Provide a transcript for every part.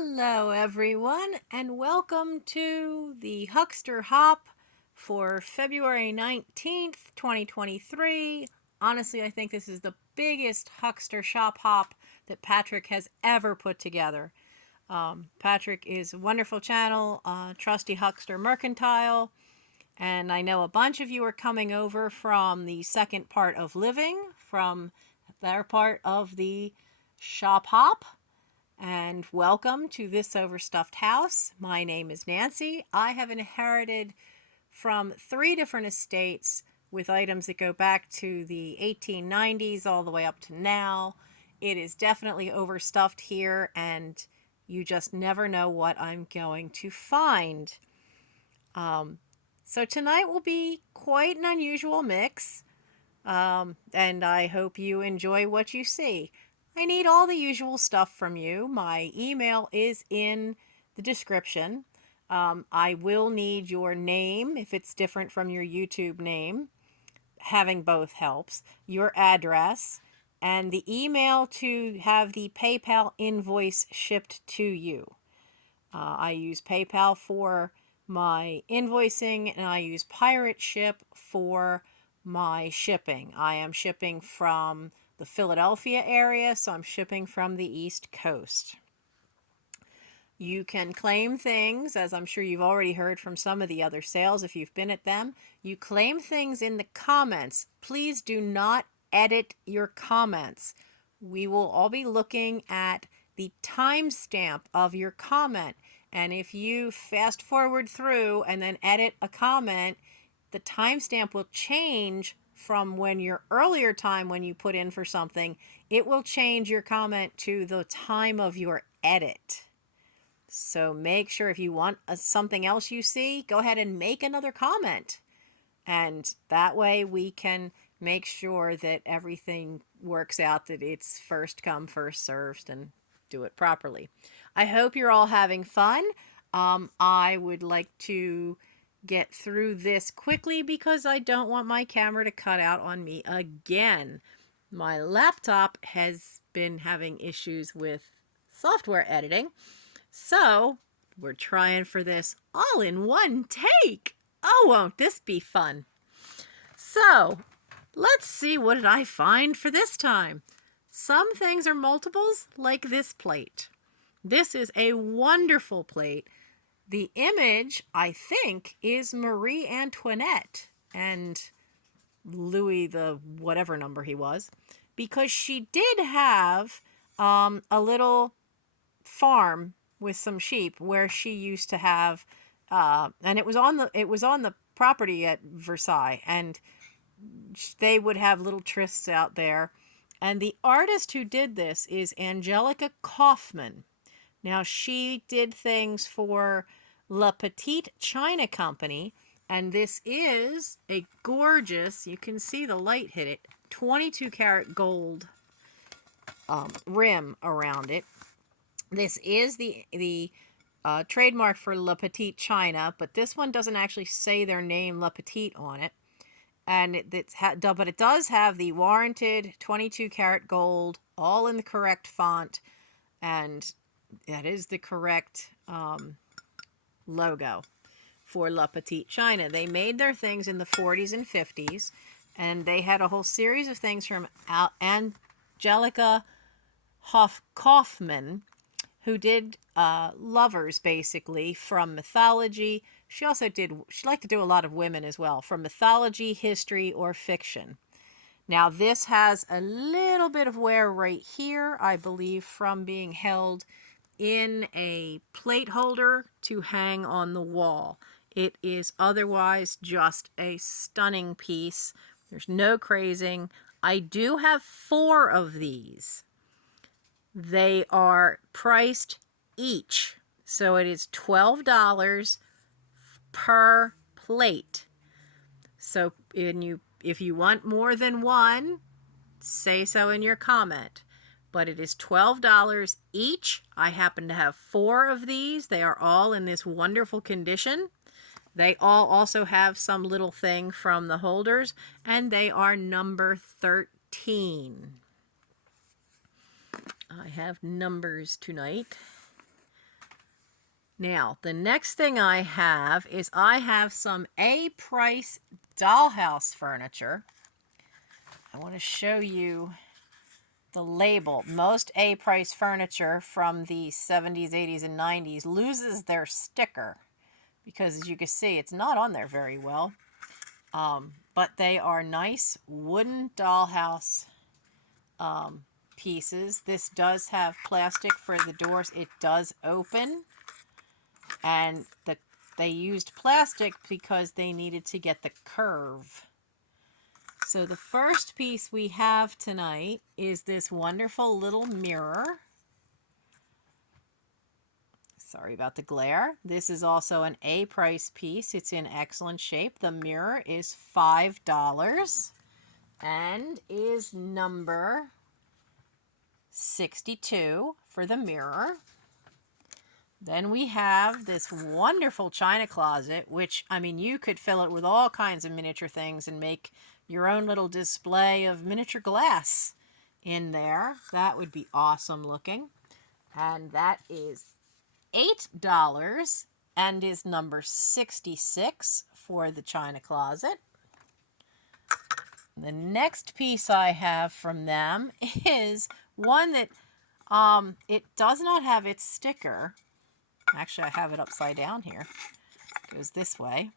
Hello everyone and welcome to the Huckster Hop for February 19th, 2023. Honestly, I think this is the biggest Huckster shop hop that Patrick has ever put together. Patrick is a wonderful channel, Trusty Huckster Mercantile, and I know a bunch of you are coming over from the second part of Living, from their part of the shop hop. And welcome to this overstuffed house. My name is Nancy. I have inherited from 3 different estates with items that go back to the 1890s all the way up to now. It is definitely overstuffed here, and you just never know what I'm going to find. So tonight will be quite an unusual mix, and I hope you enjoy what you see. I need all the usual stuff from you. My email is in the description. I will need your name if it's different from your YouTube name. Having both helps. Your address and the email to have the PayPal invoice shipped to you. I use PayPal for my invoicing and I use Pirate Ship for my shipping. I am shipping from the Philadelphia area, so I'm shipping from the East Coast. You can claim things, as I'm sure you've already heard from some of the other sales if you've been at them. You claim things in the comments. Please do not edit your comments. We will all be looking at the timestamp of your comment. And if you fast forward through and then edit a comment, the timestamp will change from when your earlier time when you put in for something. It will change your comment to the time of your edit. So make sure if you want something else you see, go ahead and make another comment. And that way we can make sure that everything works out, that it's first come, first served, and do it properly. I hope you're all having fun. I would like to get through this quickly because I don't want my camera to cut out on me again. My laptop has been having issues with software editing, so we're trying for this all in one take. Oh, won't this be fun? So let's see, what did I find for this time? Some things are multiples, like this plate. This is a wonderful plate. The image, I think, is Marie Antoinette and Louis the whatever number he was, because she did have a little farm with some sheep where she used to have, and it was on the property at Versailles, and they would have little trysts out there. And the artist who did this is Angelica Kaufman. Now, she did things for La Petite China Company, and this is a gorgeous, you can see the light hit it, 22 karat gold rim around it. This is the trademark for La Petite China, but this one doesn't actually say their name La Petite on it. And but it does have the warranted 22 karat gold, all in the correct font, and that is the correct logo for La Petite China. They made their things in the 40s and 50s, and they had a whole series of things from Angelica Kaufman, who did lovers, basically, from mythology. She liked to do a lot of women as well, from mythology, history, or fiction. Now, this has a little bit of wear right here, I believe, from being held in a plate holder to hang on the wall. It is otherwise just a stunning piece. There's no crazing. I do have 4 of these. They are priced each, so it is $12 per plate. So if you want more than one, say so in your comment. But it is $12 each. I happen to have 4 of these. They are all in this wonderful condition. They all also have some little thing from the holders, and they are number 13. I have numbers tonight. Now, the next thing I have is I have some A-price dollhouse furniture. I want to show you the label. Most A-price furniture from the 70s, 80s, and 90s loses their sticker because, as you can see, it's not on there very well. But they are nice wooden dollhouse pieces. This does have plastic for the doors. It does open, and they used plastic because they needed to get the curve. So the first piece we have tonight is this wonderful little mirror. Sorry about the glare. This is also an A-price piece. It's in excellent shape. The mirror is $5 and is number 62 for the mirror. Then we have this wonderful china closet, which, I mean, you could fill it with all kinds of miniature things and make your own little display of miniature glass in there. That would be awesome looking. And that is $8 and is number 66 for the china closet. The next piece I have from them is one that it does not have its sticker. Actually, I have it upside down here. It goes this way.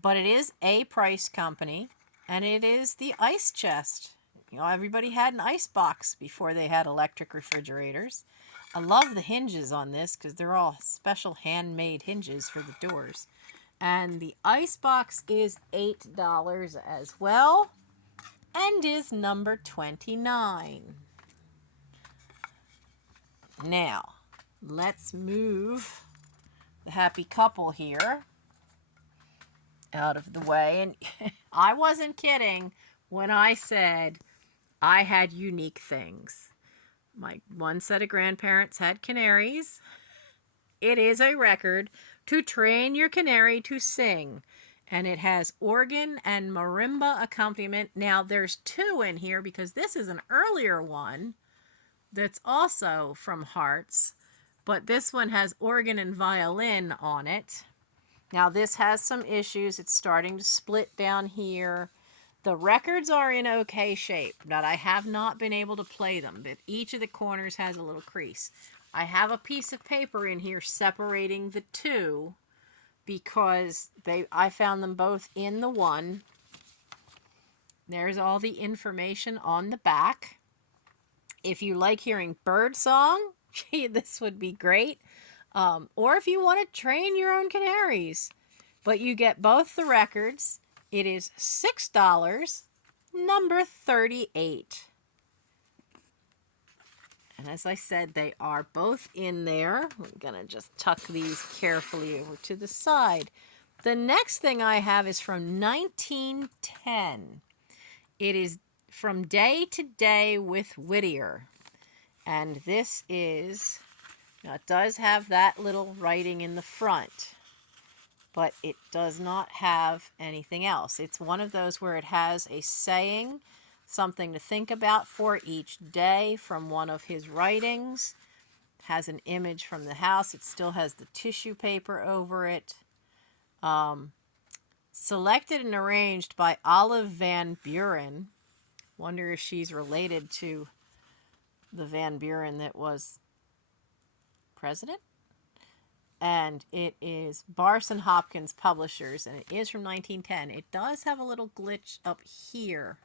But it is a price company, and it is the ice chest. You know, everybody had an ice box before they had electric refrigerators. I love the hinges on this because they're all special handmade hinges for the doors. And the ice box is $8 as well, and is number 29. Now, let's move the happy couple here out of the way. And I wasn't kidding when I said I had unique things. My one set of grandparents had canaries. It is a record to train your canary to sing. And it has organ and marimba accompaniment. Now, there's two in here because this is an earlier one that's also from Hearts. But this one has organ and violin on it. Now, this has some issues. It's starting to split down here. The records are in okay shape, but I have not been able to play them. But each of the corners has a little crease. I have a piece of paper in here separating the two because I found them both in the one. There's all the information on the back. If you like hearing bird song, this would be great. Or if you want to train your own canaries. But you get both the records. It is $6, number 38. And as I said, they are both in there. I'm going to just tuck these carefully over to the side. The next thing I have is from 1910. It is From Day to Day with Whittier. And this is, now it does have that little writing in the front, but it does not have anything else. It's one of those where it has a saying, something to think about for each day from one of his writings. It has an image from the house. It still has the tissue paper over it. Selected and arranged by Olive Van Buren. Wonder if she's related to the Van Buren that was president. And it is Barson Hopkins Publishers, and it is from 1910. It does have a little glitch up here.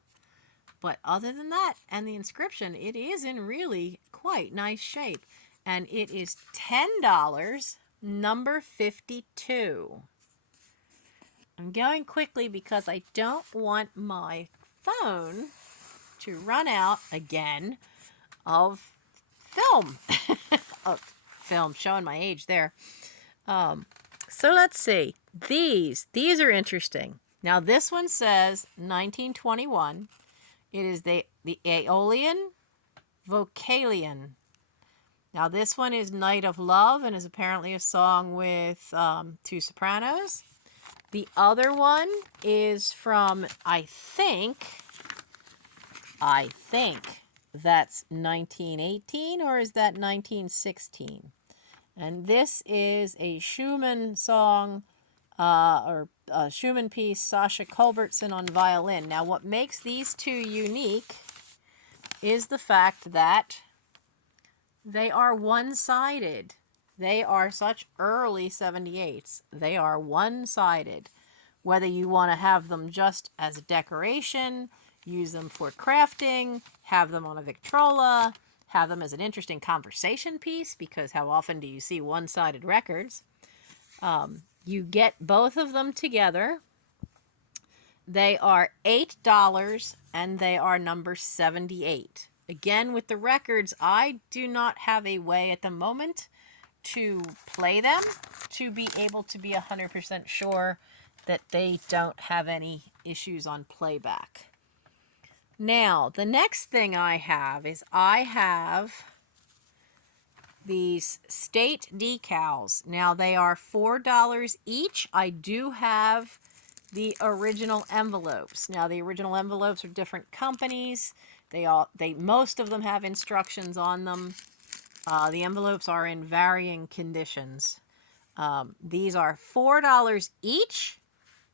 But other than that, and the inscription, it is in really quite nice shape. And it is $10, number 52. I'm going quickly because I don't want my phone to run out again of film. Oh, film, showing my age there. So let's see. These are interesting. Now this one says 1921. It is the Aeolian Vocalion. Now this one is Night of Love and is apparently a song with two sopranos. The other one is from, I think that's 1918, or is that 1916? And this is a Schumann song, or a Schumann piece, Sasha Culbertson on violin. Now, what makes these two unique is the fact that they are one-sided. They are such early 78s. They are one-sided. Whether you want to have them just as a decoration, use them for crafting, have them on a Victrola, have them as an interesting conversation piece, because how often do you see one-sided records? You get both of them together. They are $8 and they are number 78. Again, with the records, I do not have a way at the moment to play them to be able to be 100% sure that they don't have any issues on playback. Now, the next thing I have is I have these state decals. Now, they are $4 each. I do have the original envelopes. Now, the original envelopes are different companies. Most of them have instructions on them. The envelopes are in varying conditions. These are $4 each.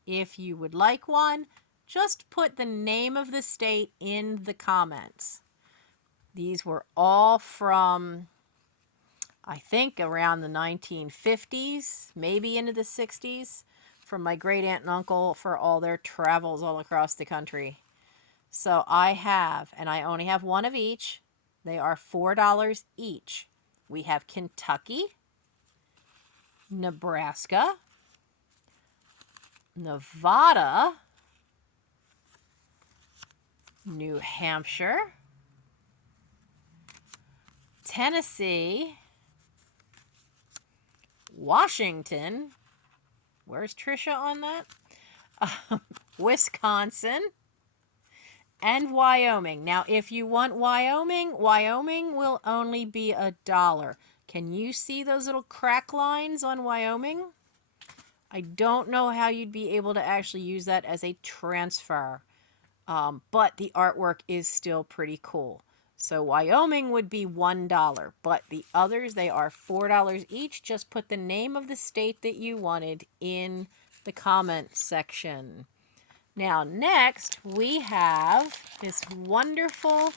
If you would like one, just put the name of the state in the comments. These were all from, I think, around the 1950s, maybe into the 60s, from my great aunt and uncle for all their travels all across the country. So I have, and I only have one of each. They are $4 each. We have Kentucky, Nebraska, Nevada, New Hampshire, Tennessee, Washington. Where's Trisha on that? Wisconsin, and Wyoming. Now, if you want Wyoming, Wyoming will only be $1. Can you see those little crack lines on Wyoming? I don't know how you'd be able to actually use that as a transfer, but the artwork is still pretty cool. So Wyoming would be $1, but the others, they are $4 each. Just put the name of the state that you wanted in the comment section. Now, next, we have this wonderful,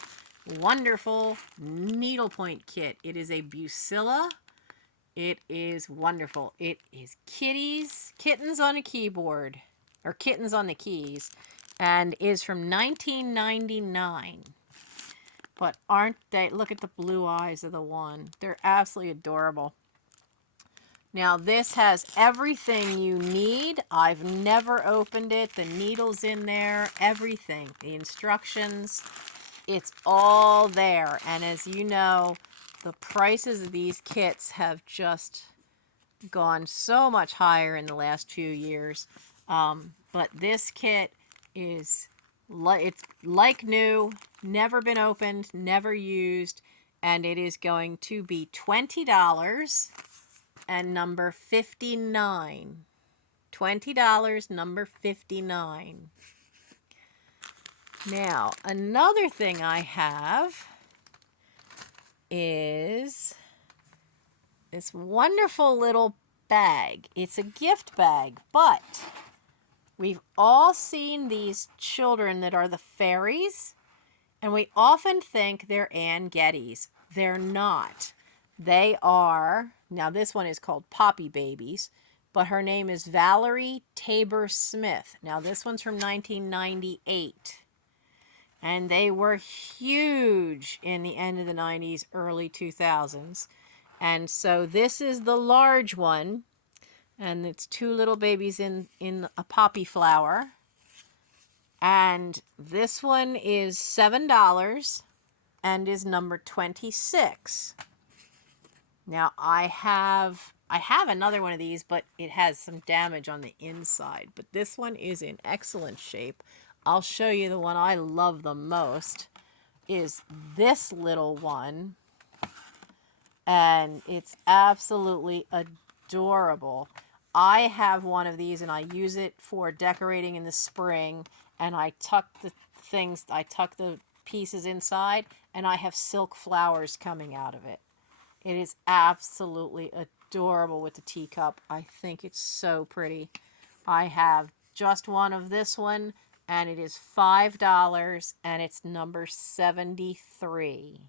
wonderful needlepoint kit. It is a Bucilla. It is wonderful. It is kittens on a keyboard, or kittens on the keys, and is from 1999. But aren't they, look at the blue eyes of the one. They're absolutely adorable. Now, this has everything you need. I've never opened it. The needle's in there, everything. The instructions, it's all there. And as you know, the prices of these kits have just gone so much higher in the last few years. But this kit is it's like new, never been opened, never used, and it is going to be $20 and number 59. $20, number 59. Now, another thing I have is this wonderful little bag. It's a gift bag, but we've all seen these children that are the fairies, and we often think they're Ann Gettys. They're not. They are, now this one is called Poppy Babies, but her name is Valerie Tabor Smith. Now this one's from 1998. And they were huge in the end of the 90s, early 2000s. And so this is the large one. And it's two little babies in a poppy flower. And this one is $7 and is number 26. Now I have another one of these, but it has some damage on the inside. But this one is in excellent shape. I'll show you the one I love the most is this little one. And it's absolutely adorable. I have one of these and I use it for decorating in the spring, and I tuck the pieces inside, and I have silk flowers coming out of it. It is absolutely adorable with the teacup. I think it's so pretty. I have just one of this one, and it is $5, and it's number 73.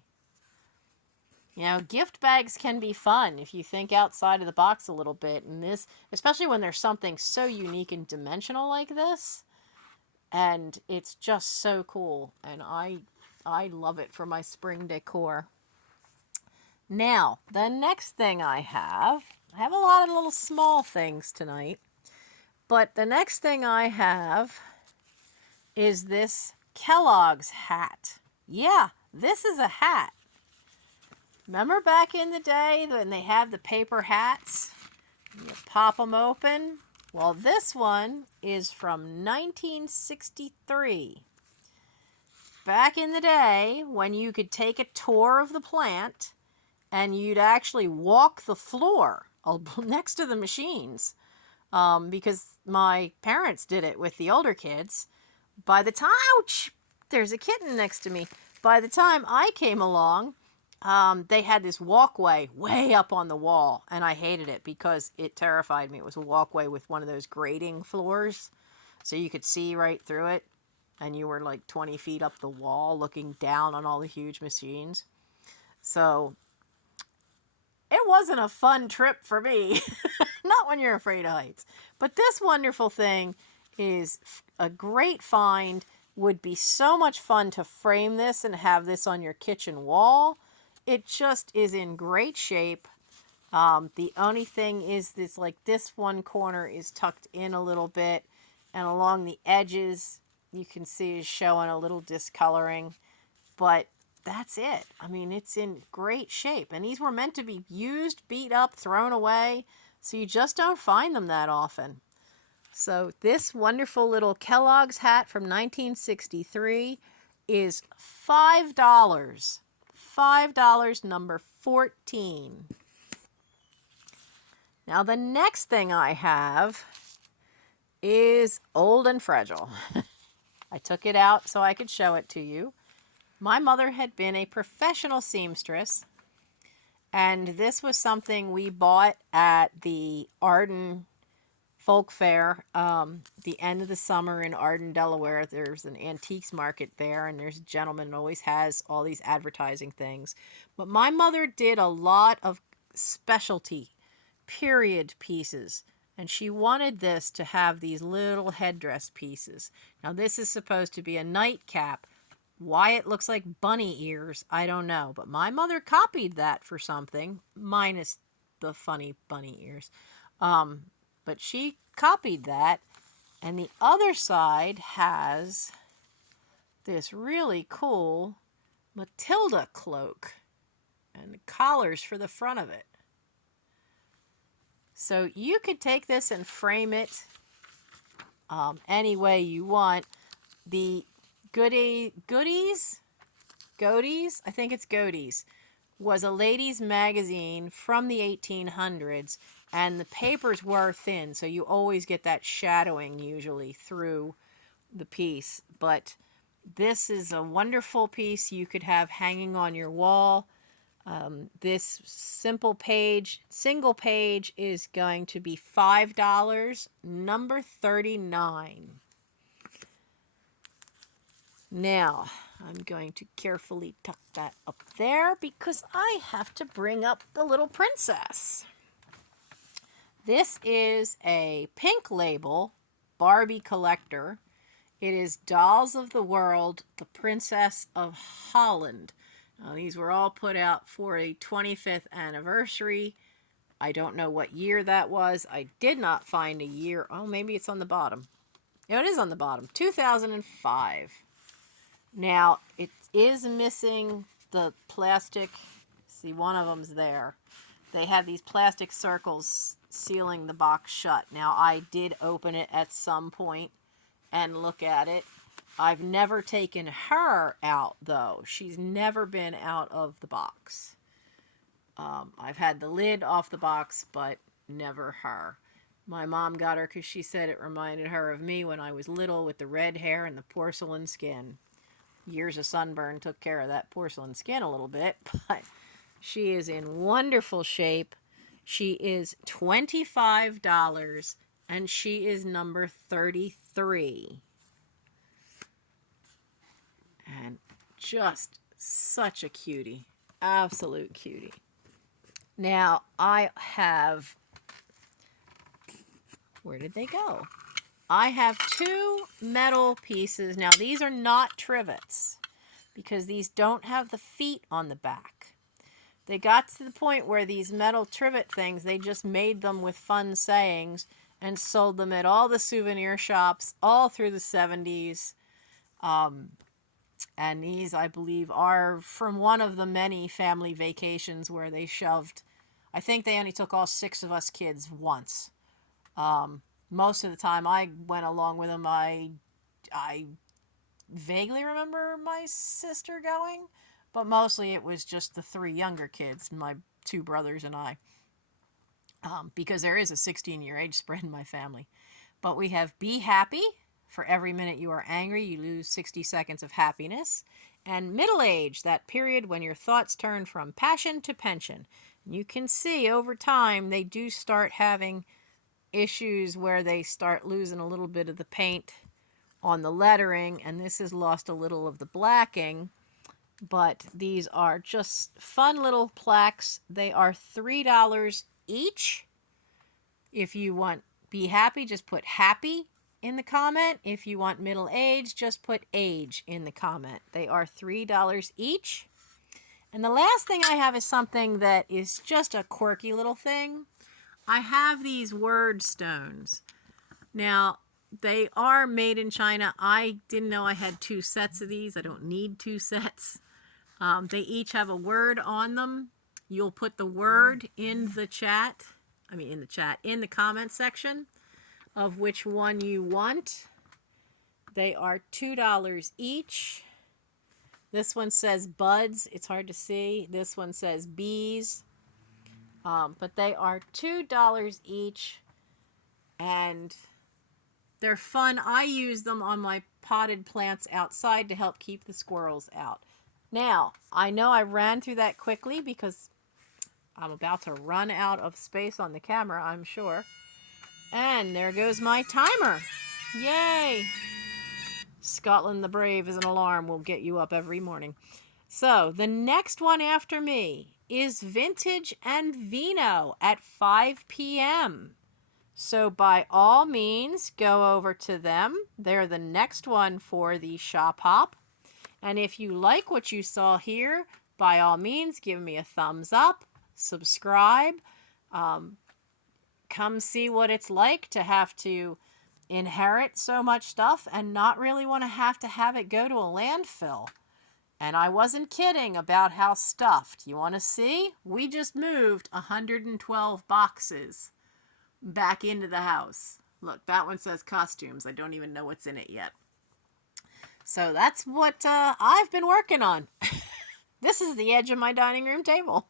You know, gift bags can be fun if you think outside of the box a little bit. And this, especially when there's something so unique and dimensional like this, and it's just so cool. And I love it for my spring decor. Now, the next thing I have a lot of little small things tonight. But the next thing I have is this Kellogg's hat. Yeah, this is a hat. Remember back in the day when they had the paper hats? You pop them open. Well, this one is from 1963. Back in the day when you could take a tour of the plant and you'd actually walk the floor next to the machines. Because my parents did it with the older kids. By the time, ouch, there's a kitten next to me. By the time I came along, they had this walkway way up on the wall, and I hated it because it terrified me. It was a walkway with one of those grating floors, so you could see right through it, and you were like 20 feet up the wall looking down on all the huge machines. So it wasn't a fun trip for me. Not when you're afraid of heights. But this wonderful thing is a great find. Would be so much fun to frame this and have this on your kitchen wall. It just is in great shape. The only thing is this, like this one corner is tucked in a little bit, and along the edges you can see is showing a little discoloring, but that's it. I mean, it's in great shape, and these were meant to be used, beat up, thrown away, so you just don't find them that often. So this wonderful little Kellogg's hat from 1963 is $5. $5, number 14. Now the next thing I have is old and fragile. I took it out so I could show it to you. My mother had been a professional seamstress, and this was something we bought at the Arden Folk Fair, the end of the summer in Arden, Delaware. There's an antiques market there, and there's a gentleman who always has all these advertising things. But my mother did a lot of specialty period pieces, and she wanted this to have these little headdress pieces. Now, this is supposed to be a nightcap. Why it looks like bunny ears, I don't know. But my mother copied that for something, minus the funny bunny ears. But she copied that, and the other side has this really cool Matilda cloak and the collars for the front of it. So you could take this and frame it any way you want. The Goodies, I think it's Goodies, was a ladies' magazine from the 1800s, and the papers were thin, so you always get that shadowing usually through the piece. But this is a wonderful piece you could have hanging on your wall. This single page is going to be $5, number 39. Now, I'm going to carefully tuck that up there because I have to bring up the little princess. This is a pink label Barbie collector. It is Dolls of the World, the Princess of Holland. Now, these were all put out for a 25th anniversary. I don't know what year that was. I did not find a year. Oh, maybe it's on the bottom. No, it is on the bottom. 2005. Now, it is missing the plastic. See, one of them's there. They have these plastic circles sealing the box shut. Now, I did open it at some point and look at it. I've never taken her out, though. She's never been out of the box. I've had the lid off the box, but never her. My mom got her because she said it reminded her of me when I was little with the red hair and the porcelain skin. Years of sunburn took care of that porcelain skin a little bit, but She is in wonderful shape. She is $25 and she is number 33. And just such a cutie. Absolute cutie. Now, I have... Where did they go? I have 2 metal pieces. Now, these are not trivets because these don't have the feet on the back. They got to the point where these metal trivet things, they just made them with fun sayings and sold them at all the souvenir shops all through the 70s. And these, I believe, are from one of the many family vacations where they shoved... I think they only took all 6 of us kids once. Most of the time I went along with them. I vaguely remember my sister going, but mostly it was just the 3 younger kids, my 2 brothers and I, because there is a 16-year age spread in my family. But we have Be Happy. For every minute you are angry, you lose 60 seconds of happiness. And Middle Age, that period when your thoughts turn from passion to pension. And you can see over time they do start having issues where they start losing a little bit of the paint on the lettering, and this has lost a little of the blacking. But these are just fun little plaques. They are $3 each. If you want Be Happy, just put happy in the comment. If you want middle age, just put age in the comment. They are $3 each. And the last thing I have is something that is just a quirky little thing. I have these word stones. Now, they are made in China. I didn't know I had 2 sets of these. I don't need 2 sets. They each have a word on them. You'll put the word in the chat. In the comment section of which one you want. They are $2 each. This one says buds. It's hard to see. This one says bees. But they are $2 each. And they're fun. I use them on my potted plants outside to help keep the squirrels out. Now, I know I ran through that quickly because I'm about to run out of space on the camera, I'm sure. And there goes my timer. Yay! Scotland the Brave is an alarm. Will get you up every morning. So, the next one after me is Vintage and Vino at 5 p.m. So, by all means, go over to them. They're the next one for the shop hop. And if you like what you saw here, by all means, give me a thumbs up, subscribe, come see what it's like to have to inherit so much stuff and not really want to have it go to a landfill. And I wasn't kidding about how stuffed. You want to see? We just moved 112 boxes back into the house. Look, that one says costumes. I don't even know what's in it yet. So that's what I've been working on. This is the edge of my dining room table.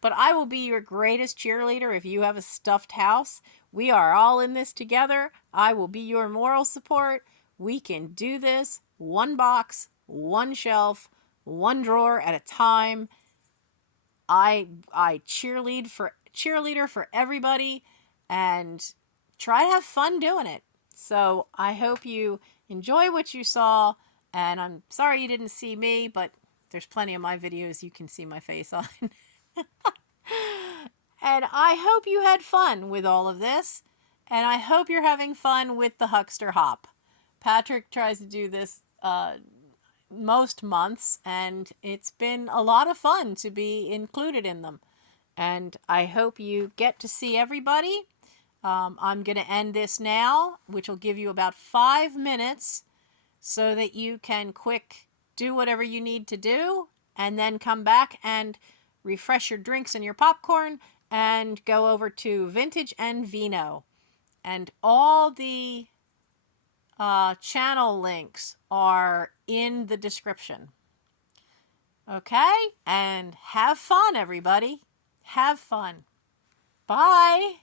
But I will be your greatest cheerleader if you have a stuffed house. We are all in this together. I will be your moral support. We can do this one box, one shelf, one drawer at a time. I cheerleader for everybody and try to have fun doing it. So I hope you enjoy what you saw, and I'm sorry you didn't see me, but there's plenty of my videos you can see my face on. And I hope you had fun with all of this, and I hope you're having fun with the Huckster Hop. Patrick tries to do this most months, and it's been a lot of fun to be included in them. And I hope you get to see everybody. I'm going to end this now, which will give you about 5 minutes so that you can quick do whatever you need to do, and then come back and refresh your drinks and your popcorn and go over to Vintage and Vino. And all the channel links are in the description. Okay? And have fun, everybody. Have fun. Bye.